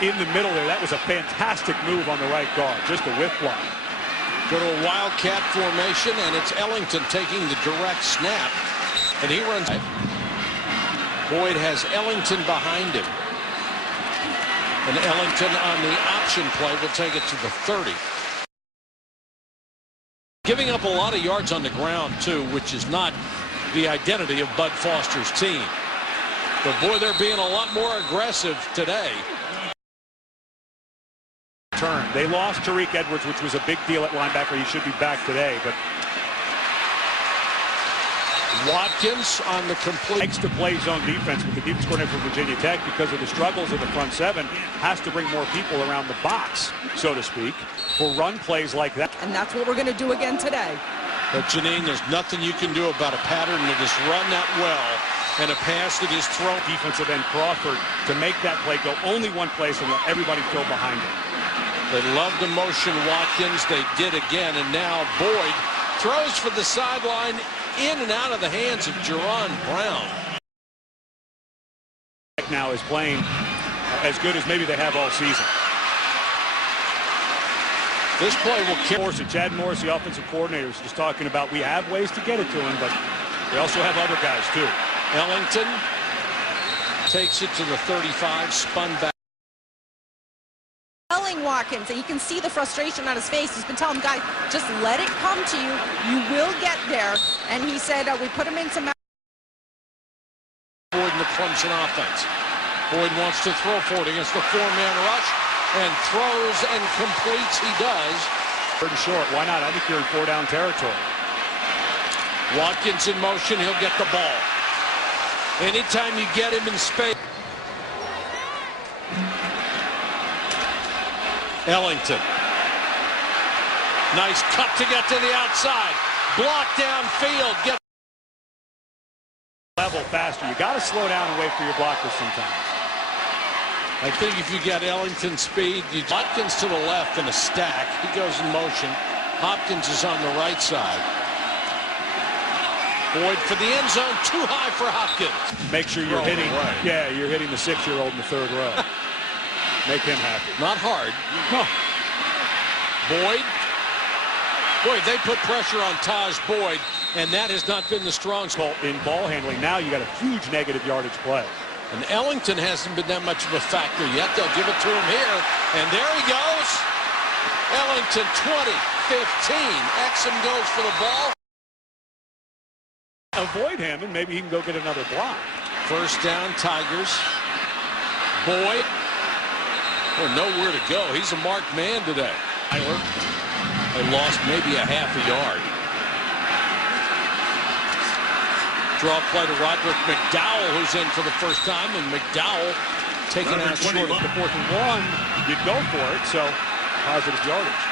in the middle there. That was a fantastic move on the right guard. Just a whiff block. Go to a wildcat formation, and it's Ellington taking the direct snap. And he runs. Boyd has Ellington behind him. And Ellington on the option play will take it to the 30. Giving up a lot of yards on the ground, too, which is not the identity of Bud Foster's team. But, boy, they're being a lot more aggressive today. They lost Tariq Edwards, which was a big deal at linebacker. He should be back today. But Watkins on the complete. Likes to play zone defense with the defense coordinator for Virginia Tech because of the struggles of the front seven. Has to bring more people around the box, so to speak, for run plays like that. And that's what we're going to do again today. But, Janine, there's nothing you can do about a pattern that is run that well and a pass that is thrown. Defensive end Crawford to make that play go only one place and let everybody fill behind him. They love to motion Watkins. They did again, and now Boyd throws for the sideline in and out of the hands of Jerron Brown. Now is playing as good as maybe they have all season. This play will kill. Chad Morris, the offensive coordinator, is just talking about we have ways to get it to him, but we also have other guys too. Ellington takes it to the 35, spun back. Watkins, and you can see the frustration on his face. He's been telling guys, just let it come to you. You will get there. And he said, we put him in some. Boyd in the Clemson offense. Boyd wants to throw for it against the four-man rush and throws and completes. He does. Third and short. Why not? I think you're in four-down territory. Watkins in motion. He'll get the ball. Anytime you get him in space. Ellington. Nice cut to get to the outside. Block downfield. Get level faster. You got to slow down and wait for your blockers sometimes. I think if you get Ellington speed, you Watkins to the left in a stack. He goes in motion. Hopkins is on the right side. Boyd for the end zone. Too high for Hopkins. Make sure you're hitting. Yeah, you're hitting the 6-year-old in the third row. Make him happy. Not hard. No. Boyd. Boy, they put pressure on Taj Boyd, and that has not been the strong suit. In ball handling, now you got a huge negative yardage play. And Ellington hasn't been that much of a factor yet. They'll give it to him here. And there he goes. Ellington 20, 15. Exum goes for the ball. Avoid him, and maybe he can go get another block. First down, Tigers. Boyd. Well, nowhere to go. He's a marked man today. Tyler. They lost maybe a half a yard. Draw play to Roderick McDowell, who's in for the first time, and McDowell taken out short. The 4th and 1, you'd go for it, so positive yardage.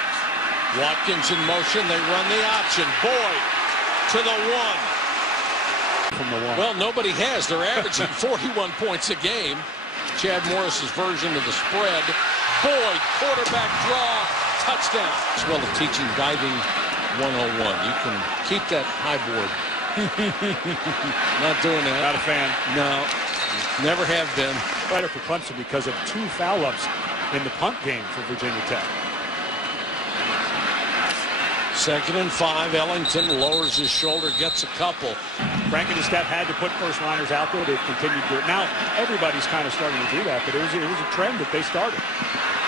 Watkins in motion. They run the option. Boyd to the 1. From the 1. Well, nobody has. They're averaging 41 points a game. Chad Morris's version of the spread. Boyd, quarterback draw, touchdown. As well as teaching diving 101. You can keep that high board. Not doing that. Not a fan. No, never have been. Better for Clemson because of 2 foul-ups in the punt game for Virginia Tech. 2nd and 5. Ellington lowers his shoulder, gets a couple. Frank and his staff had to put first liners out there. They've continued to do it. Now everybody's kind of starting to do that, but it was a trend that they started.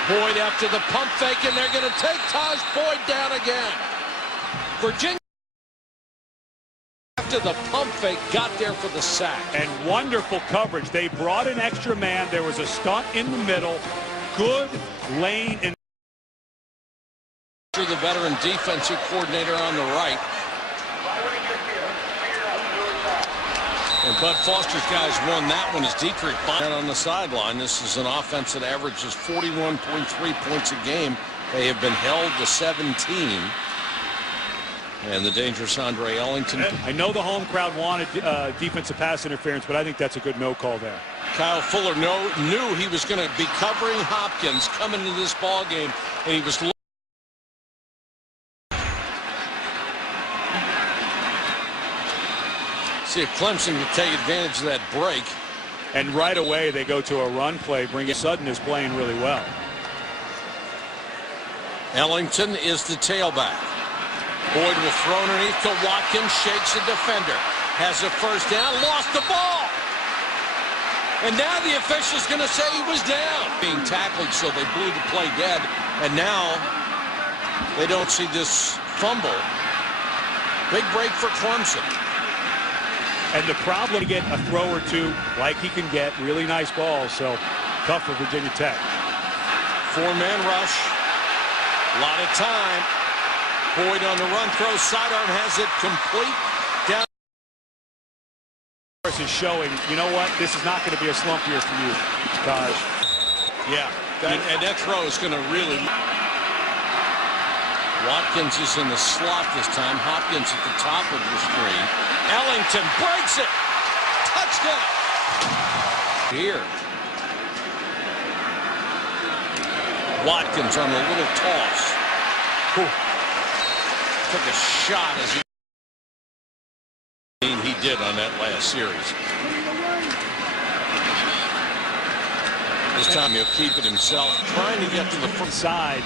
Boyd after the pump fake, and they're going to take Taj Boyd down again. Virginia after the pump fake got there for the sack. And wonderful coverage. They brought an extra man. There was a stunt in the middle. Good lane and the veteran defensive coordinator on the right. And Bud Foster's guys won that one as Dietrich on the sideline. This is an offense that averages 41.3 points a game. They have been held to 17. And the dangerous Andre Ellington. I know the home crowd wanted defensive pass interference, but I think that's a good no call there. Kyle Fuller knew he was going to be covering Hopkins coming into this ball game, and he was. See if Clemson can take advantage of that break And right away they go to a run play. Sutton is playing really well. Ellington is the tailback. Boyd will throw underneath to Watkins, shakes a defender. Has a first down, lost the ball. And now the official's going to say he was down. Being tackled, so they blew the play dead. And now they don't see this fumble. Big break for Clemson. And the problem to get a throw or two like he can get, really nice balls, so tough for Virginia Tech. Four-man rush. A lot of time. Boyd on the run, throws sidearm, has it complete. Down. Is showing, you know what, this is not going to be a slump year for you, Taj. Yeah, and that throw is going to really... Watkins is in the slot this time. Hopkins at the top of the screen. Ellington breaks it. Touchdown. Here. Watkins on a little toss. Ooh. Took a shot as he did on that last series. This time he'll keep it himself, trying to get to the front side.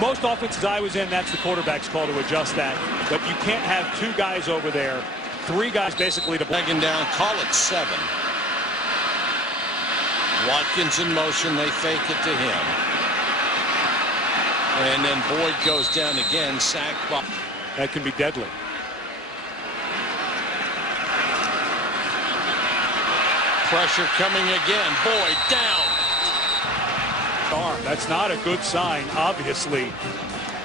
Most offenses I was in, that's the quarterback's call to adjust that. But you can't have two guys over there, three guys basically to backing down. Call it 7. Watkins in motion. They fake it to him. And then Boyd goes down again, sacked by. That can be deadly. Pressure coming again. Boyd down. Arm. That's not a good sign, obviously,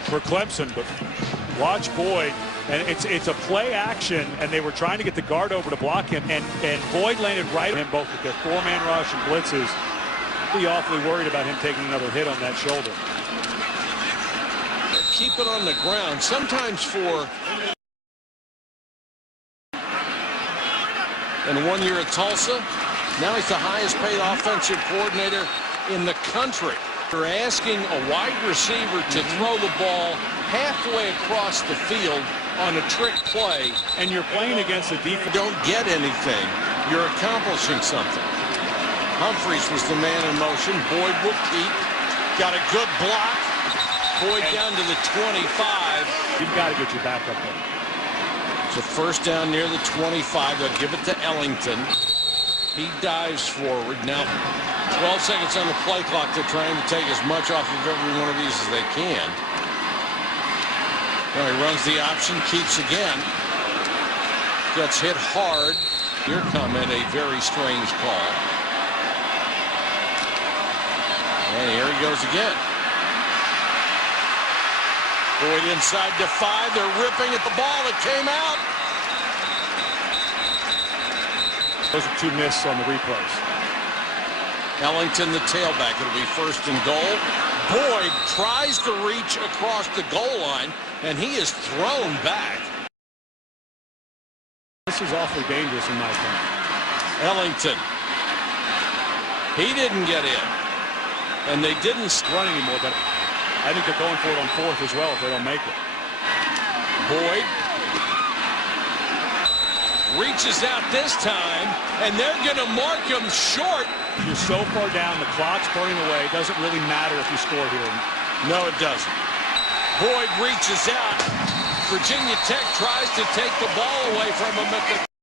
for Clemson. But watch Boyd, and it's a play action, and they were trying to get the guard over to block him, and Boyd landed right on him both with their four-man rush and blitzes. Be awfully worried about him taking another hit on that shoulder. Keep it on the ground. Sometimes for. And 1 year at Tulsa. Now he's the highest paid offensive coordinator in the country. They're asking a wide receiver to throw the ball halfway across the field on a trick play. And you're playing against a defense. Don't get anything. You're accomplishing something. Humphreys was the man in motion. Boyd will keep. Got a good block. Boyd down to the 25. You've got to get your back up there. It's a first down near the 25. They'll give it to Ellington. He dives forward. Now 12 seconds on the play clock. They're trying to take as much off of every one of these as they can. Now he runs the option, keeps again. Gets hit hard. Here comment, a very strange call. And here he goes again. Boyd inside to 5. They're ripping at the ball. It came out. Those are 2 misses on the replays. Ellington, the tailback. It'll be first and goal. Boyd tries to reach across the goal line, and he is thrown back. This is awfully dangerous in my opinion. Ellington. He didn't get in. And they didn't run anymore, but I think they're going for it on 4th as well if they don't make it. Boyd reaches out this time, and they're going to mark him short. You're so far down, the clock's burning away. It doesn't really matter if you score here. No, it doesn't. Boyd reaches out. Virginia Tech tries to take the ball away from him at the